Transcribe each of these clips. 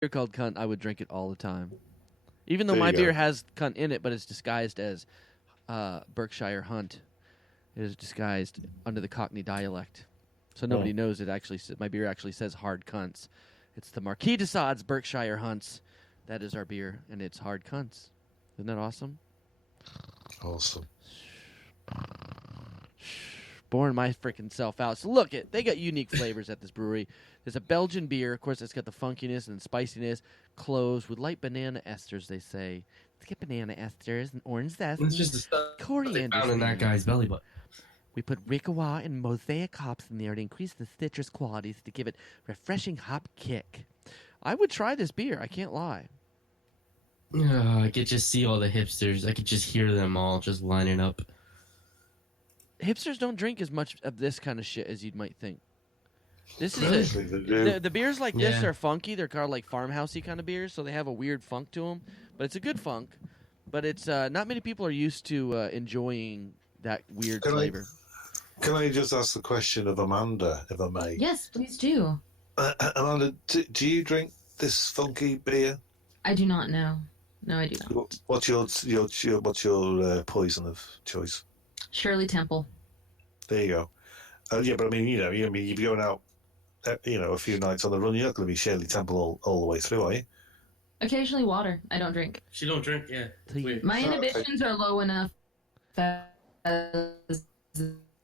beer called cunt, I would drink it all the time. Even though There my you beer go. has cunt in it, but it's disguised as Berkshire Hunt. It is disguised under the Cockney dialect, so nobody knows it. Actually, my beer actually says hard cunts. It's the Marquis de Sade's Berkshire Hunts. That is our beer, and it's hard cunts. Isn't that awesome? Awesome. Boring my freaking self out. So look, they got unique flavors at this brewery. There's a Belgian beer, of course. It's got the funkiness and spiciness, cloves with light banana esters. They say let's get banana esters and orange zest. It's just the stuff they coriander. found in that guy's belly button. We put Rickawa and Mosaic hops in there to increase the citrus qualities to give it refreshing hop kick. I would try this beer. I can't lie. I could just see all the hipsters. I could just hear them all just lining up. Hipsters don't drink as much of this kind of shit as you might think. This is Honestly, they do. the beers like this Yeah. are funky. They're called like farmhousey kind of beers, so they have a weird funk to them. But it's a good funk. But it's not many people are used to enjoying that weird flavor. Can I just ask the question of Amanda, if I may? Yes, please do. Amanda, do you drink this funky beer? I do not know. No, I do not. What's your poison of choice? Shirley Temple. There you go. Yeah, but I mean, you'd be going out, a few nights on the run. You're not going to be Shirley Temple all the way through, are you? Occasionally water. I don't drink. She don't drink, yeah. Weird. My Okay. inhibitions are low enough as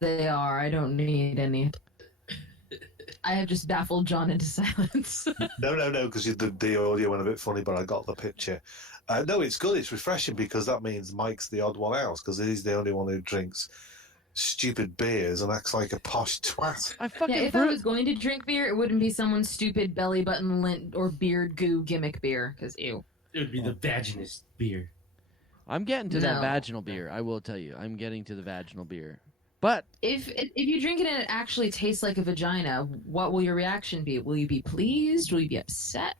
they are. I don't need any. I have just baffled John into silence. No, because the audio went a bit funny, but I got the picture. No, it's good. It's refreshing because that means Mike's the odd one out because he's the only one who drinks stupid beers and acts like a posh twat. I fucking Yeah, if I was going to drink beer, it wouldn't be someone's stupid belly button lint or beard goo gimmick beer, because ew. It would be the vaginist beer. I'm getting to that No. vaginal beer. I will tell you, I'm getting to the vaginal beer. But If you drink it and it actually tastes like a vagina, what will your reaction be? Will you be pleased? Will you be upset?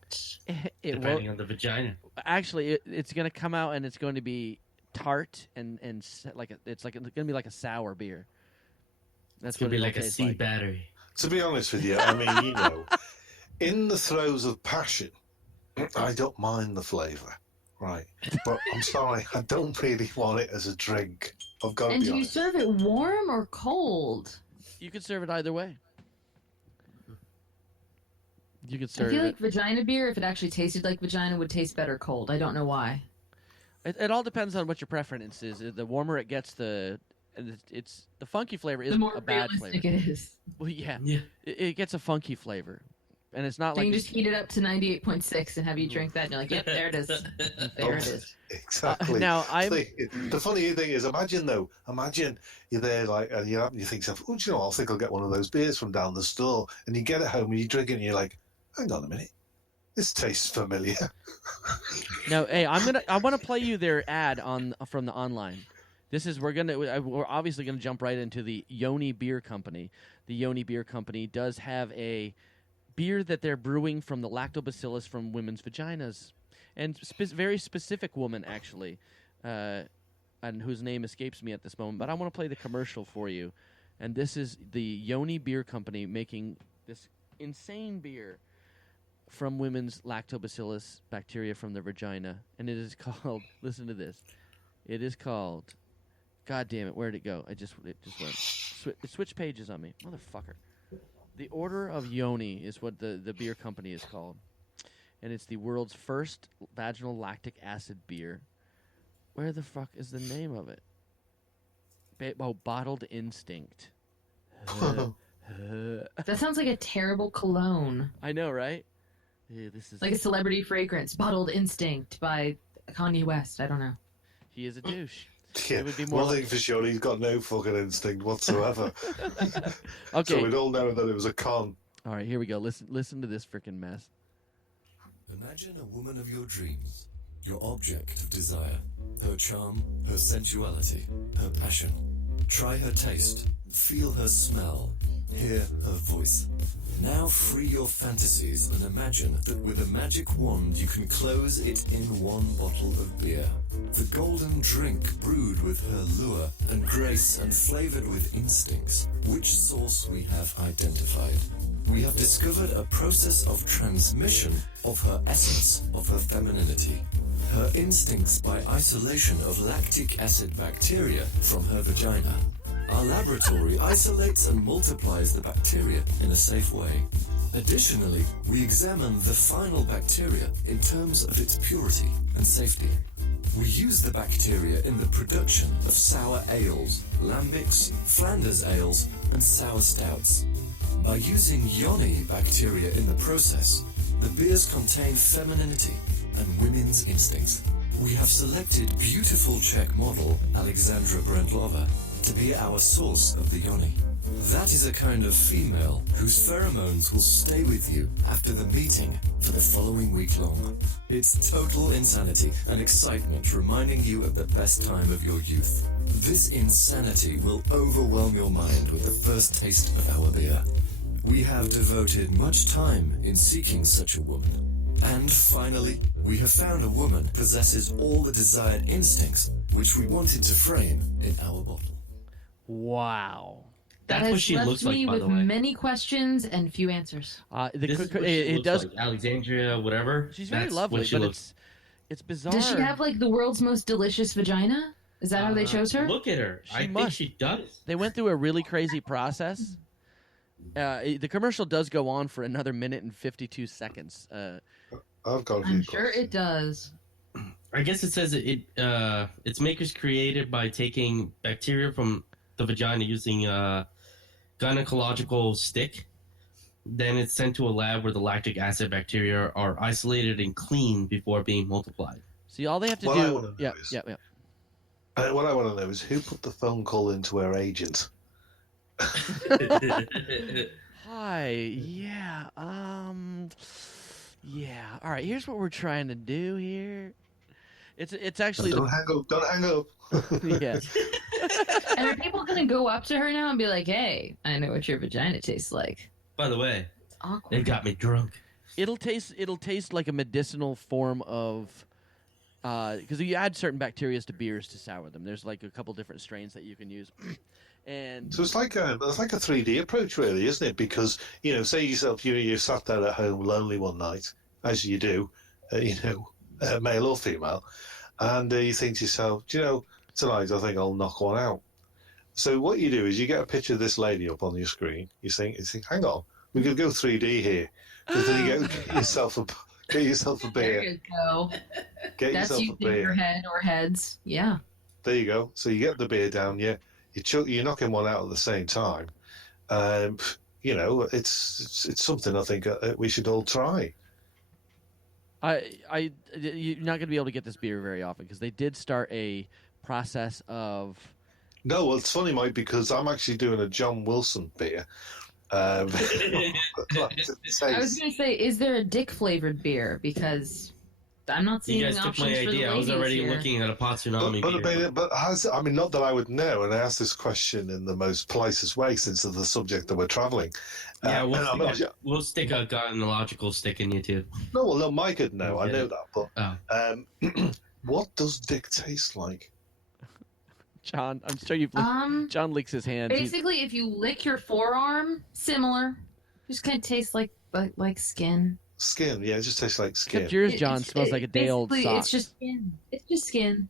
it Depending will on the vagina. actually. It's going to come out and it's going to be tart and it's going to be like a sour beer. That's It's going what to be it'll like a taste C battery. To be honest with you, I mean, in the throes of passion, I don't mind the flavour, right? But I'm sorry, I don't really want it as a drink. I've got to And be do you honest. serve it warm or cold? You could serve it either way. You could I serve feel it. like vagina beer, if it actually tasted like vagina, would taste better cold. I don't know why. It all depends on what your preference is. The warmer it gets, it's the funky flavor is The more a bad realistic flavor. it is. Well, yeah, Yeah. it gets a funky flavor, and it's not So you like can just heat it up to 98.6 and have you drink that, and you're like, yep, there it is. There it is. Exactly. now I'm The funny thing is, imagine you're there and you think to yourself, oh, do you know what? I think I'll get one of those beers from down the store, and you get it home and you drink it, and you're like, hang on a minute, this tastes familiar. no. Hey, I want to play you their ad from the online. We're obviously gonna jump right into the Yoni Beer Company. The Yoni Beer Company does have a beer that they're brewing from the lactobacillus from women's vaginas, and very specific woman actually, and whose name escapes me at this moment. But I want to play the commercial for you, and this is the Yoni Beer Company making this insane beer from women's lactobacillus bacteria from the vagina, and it is called. Listen to this. It is called. God damn it! Where'd it go? It just went. It switched pages on me, motherfucker. The Order of Yoni is what the beer company is called, and it's the world's first vaginal lactic acid beer. Where the fuck is the name of it? Bottled Instinct. That sounds like a terrible cologne. I know, right? Yeah, this is Like a celebrity fragrance, Bottled Instinct by Kanye West. I don't know. he is a douche. Yeah, It would be more one like- thing for sure, he's got no fucking instinct whatsoever. Okay. So we'd all know that it was a con. All right, here we go. Listen to this freaking mess. Imagine a woman of your dreams, your object of desire, her charm, her sensuality, her passion. Try her taste, feel her smell, hear her voice. Now free your fantasies and imagine that with a magic wand you can close it in one bottle of beer. The golden drink brewed with her lure and grace and flavored with instincts, which source we have identified. we have discovered a process of transmission of her essence, of her femininity, her instincts by isolation of lactic acid bacteria from her vagina. Our laboratory isolates and multiplies the bacteria in a safe way. Additionally, we examine the final bacteria in terms of its purity and safety. We use the bacteria in the production of sour ales, lambics, Flanders ales, and sour stouts. By using yoni bacteria in the process, the beers contain femininity and women's instincts. We have selected beautiful Czech model Alexandra Brendlova to be our source of the yoni. That is a kind of female whose pheromones will stay with you after the meeting for the following week long. It's total insanity and excitement reminding you of the best time of your youth. This insanity will overwhelm your mind with the first taste of our beer. We have devoted much time in seeking such a woman. And finally, we have found a woman who possesses all the desired instincts which we wanted to frame in our bottle. Wow. That's That what has she left looks like, me by with the way. many questions and few answers. This is what she It looks does. like. Alexandria, whatever. She's very That's lovely, what she but looks. it's bizarre. Does she have like the world's most delicious vagina? Is that how they chose her? Look at her. She I think must. she does. They went through a really crazy process. The commercial does go on for another minute and 52 seconds. I've got a few I'm sure questions. it does. I guess it says its makers created by taking bacteria from the vagina using a gynecological stick. Then it's sent to a lab where the lactic acid bacteria are isolated and cleaned before being multiplied. See, all they have to What I do. wanna know Yeah, is- yeah, yeah. What I want to know is who put the phone call into her agent? Hi. Yeah. Yeah. All right. Here's what we're trying to do here. It's actually Don't hang up. Don't hang up. yeah. And are people gonna go up to her now and be like, "Hey, I know what your vagina tastes like"? By the way, It's awkward. they got me drunk. It'll taste like a medicinal form of because you add certain bacteria to beers to sour them. There's like a couple different strains that you can use. And So it's like a 3D approach, really, isn't it? Because say yourself, you sat there at home lonely one night, as you do, male or female, and you think to yourself, tonight I think I'll knock one out. So what you do is you get a picture of this lady up on your screen. You think, hang on, we could go 3D here. So then you get yourself a There beer. you go. Get That's yourself a using beer. your head or heads. Yeah. There you go. So you get the beer down, you're knocking one out at the same time. It's something I think we should all try. you're not going to be able to get this beer very often because they did start a process of. No, well, it's funny, Mike, because I'm actually doing a John Wilson beer. I was gonna say, is there a dick flavored beer? Because I'm not seeing You guys took options my for the idea. I was ladies already here. looking at a pot tsunami beer. But not that I would know, and I asked this question in the most politest way since of the subject that we're traveling. Yeah, and we'll stick a gynecological stick in you too. No, Mike would know. I know that. But Oh. what does dick taste like? John, I'm sure you've. John licks his hands. Basically, if you lick your forearm, similar. Just kind of tastes like skin. Skin, yeah, it just tastes like skin. Except yours, John, smells like a day old basically, sock. It's just skin. It's just skin.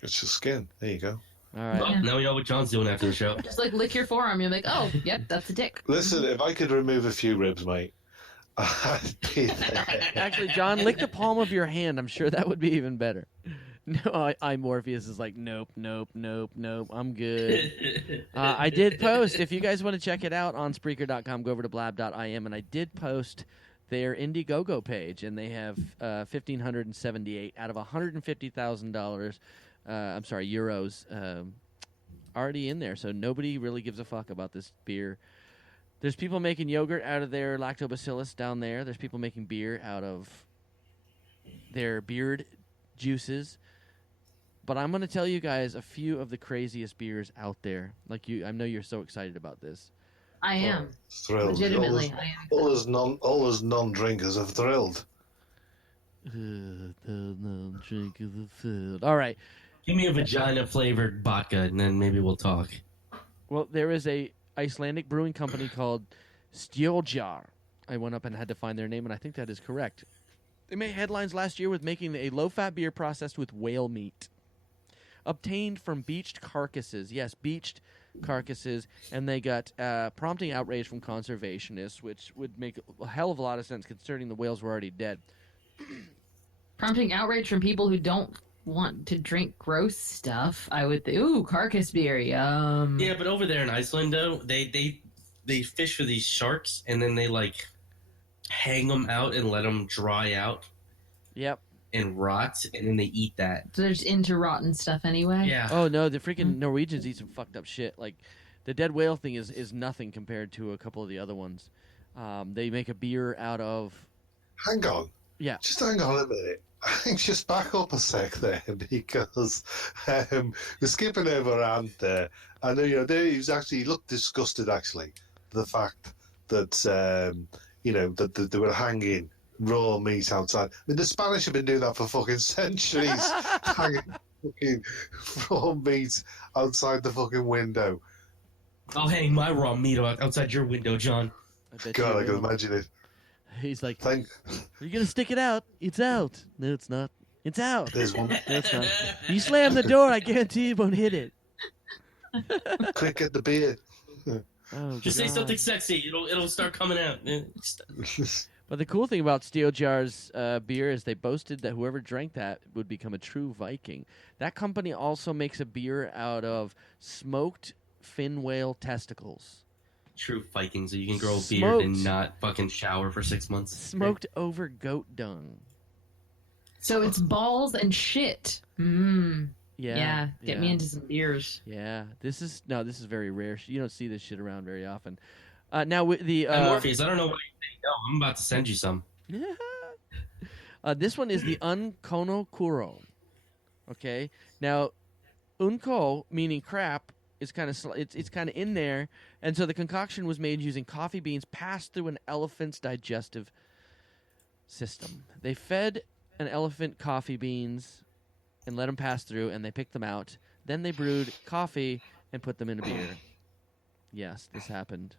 It's just skin. There you go. All right. Well, now we know what John's doing after the show. Just like lick your forearm. You're like, oh, yep, that's a dick. Listen, if I could remove a few ribs, mate, I'd be there. Actually, John, lick the palm of your hand. I'm sure that would be even better. No, Morpheus is like, nope. I'm good. I did post. If you guys want to check it out on Spreaker.com, go over to blab.im, and I did post their Indiegogo page, and they have $1,578 out of $150,000. I'm sorry, euros already in there. So nobody really gives a fuck about this beer. There's people making yogurt out of their lactobacillus down there. There's people making beer out of their beard juices. But I'm going to tell you guys a few of the craziest beers out there. I know you're so excited about this. I am. Thrilled. Legitimately, I am. All us non-drinkers are thrilled. No drink of the food. All right. Give me a vagina flavored vodka, and then maybe we'll talk. Well, there is a Icelandic brewing company called Stjoljar. I went up and had to find their name, and I think that is correct. They made headlines last year with making a low-fat beer processed with whale meat, obtained from beached carcasses. Yes, beached carcasses, and they got prompting outrage from conservationists, which would make a hell of a lot of sense considering the whales were already dead. Prompting outrage from people who don't want to drink gross stuff. I would think, ooh, carcass beer, yum. Yeah, but over there in Iceland, though, they fish for these sharks, and then they, like, hang them out and let them dry out Yep. and rot, and then they eat that. So they're just into rotten stuff anyway? Yeah. Oh no, the freaking Norwegians eat some fucked up shit. Like the dead whale thing is nothing compared to a couple of the other ones. They make a beer out of. Hang on. Yeah. Just hang on a minute. I think just back up a sec there because we're skipping over Ant there. I know he looked disgusted actually. The fact that that they were hanging raw meat outside. I mean, the Spanish have been doing that for fucking centuries, hanging fucking raw meat outside the fucking window. I'll hang my raw meat outside your window, John. God, I can imagine it. He's like, Thank. "Are you gonna stick it out? It's out. No, it's not. It's out. There's one. No, it's not. You slam the door, I guarantee you won't hit it." Quick, get the beer. Oh, Just say God. something sexy. It'll start coming out. But the cool thing about Stjoljar's beer is they boasted that whoever drank that would become a true Viking. That company also makes a beer out of smoked fin whale testicles. True Vikings, so you can grow a beard Smoked. and not fucking shower for 6 months. Smoked over goat dung. So it's balls and shit. Mmm. Yeah. Get me into some beers. Yeah. This is very rare. You don't see this shit around very often. Now with the Morpheus, I don't know what you think. No, I'm about to send you some. this one is the Unkono Kuro. Okay. Now, unko meaning crap is kind of it's kind of in there, and so the concoction was made using coffee beans passed through an elephant's digestive system. They fed an elephant coffee beans and let them pass through, and they picked them out. Then they brewed coffee and put them in a beer. Yes, this happened.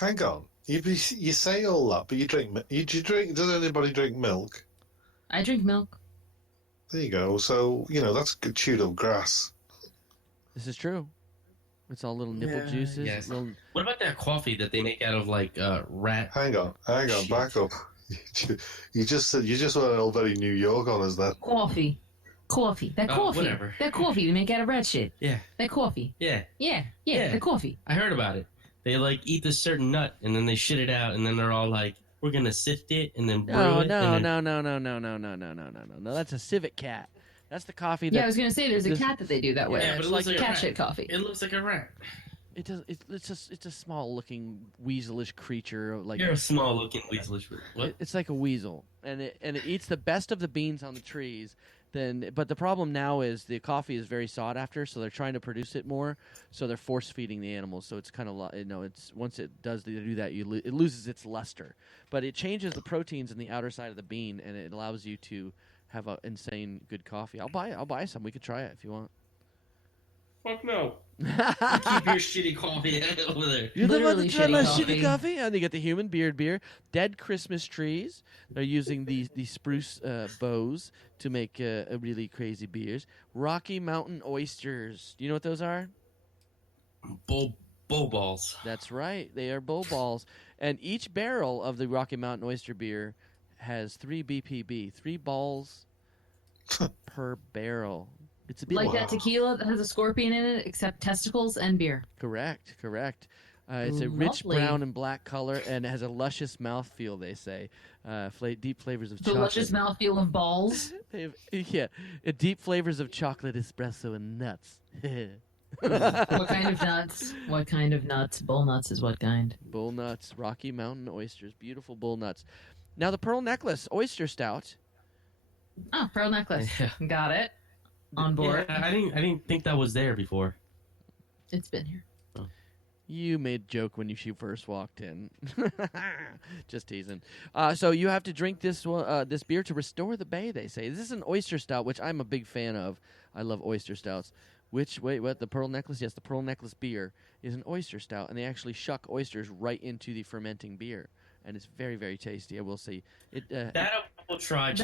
Hang on. You say all that, but you drink. Does anybody drink milk? I drink milk. There you go. So that's good chewed up grass. This is true. It's all little nipple juices. Yes. Little... What about that coffee that they make out of like rat? Hang on. Back up. You just went all very New York on us then. Coffee. That coffee. Whatever. That coffee they make out of rat shit. Yeah. That coffee. Yeah. Yeah. Yeah. The coffee. I heard about it. They like eat this certain nut and then they shit it out and then they're all like, we're gonna sift it and then brew it. No. And That's a civet cat. That's the coffee that Yeah, I was gonna say there's a cat that they do that way. Yeah, but It's it like looks like a cat rat. shit coffee. It looks like a rat. it does. It's a small looking weaselish creature. Like You're a small looking weaselish. What? it's like a weasel, and it eats the best of the beans on the trees. But the problem now is the coffee is very sought after, so they're trying to produce it more. So they're force feeding the animals. So it's kind of it's once it does do that, it loses its luster. But it changes the proteins in the outer side of the bean, and it allows you to have an insane good coffee. I'll buy some. We could try it if you want. Fuck no. You keep your shitty coffee over there. You don't want to Literally try my shitty shitty coffee? And they get the human beard beer, dead Christmas trees. They're using the spruce boughs to make a really crazy beers. Rocky Mountain oysters. Do you know what those are? Bull balls. That's right. They are bull balls. And each barrel of the Rocky Mountain oyster beer has 3 BPB, 3 balls per barrel. It's a bit Like that tequila that has a scorpion in it, except testicles and beer. Correct. It's a rich Lovely. brown and black color, and it has a luscious mouthfeel, they say. Deep flavors of The chocolate. luscious mouthfeel of balls. Deep flavors of chocolate, espresso, and nuts. What kind of nuts? What kind of nuts? Bull nuts is what kind? Bull nuts, Rocky Mountain oysters, beautiful bull nuts. Now the pearl necklace, oyster stout. Oh, pearl necklace. Yeah. Got it. On board. Yeah, I didn't think that was there before. It's been here. You made a joke when she first walked in. Just teasing. So you have to drink this this beer to restore the bay, they say. This is an oyster stout, which I'm a big fan of. I love oyster stouts. What? The Pearl Necklace? Yes, the Pearl Necklace beer is an oyster stout, and they actually shuck oysters right into the fermenting beer, and it's very, very tasty. I will say it. That I will try.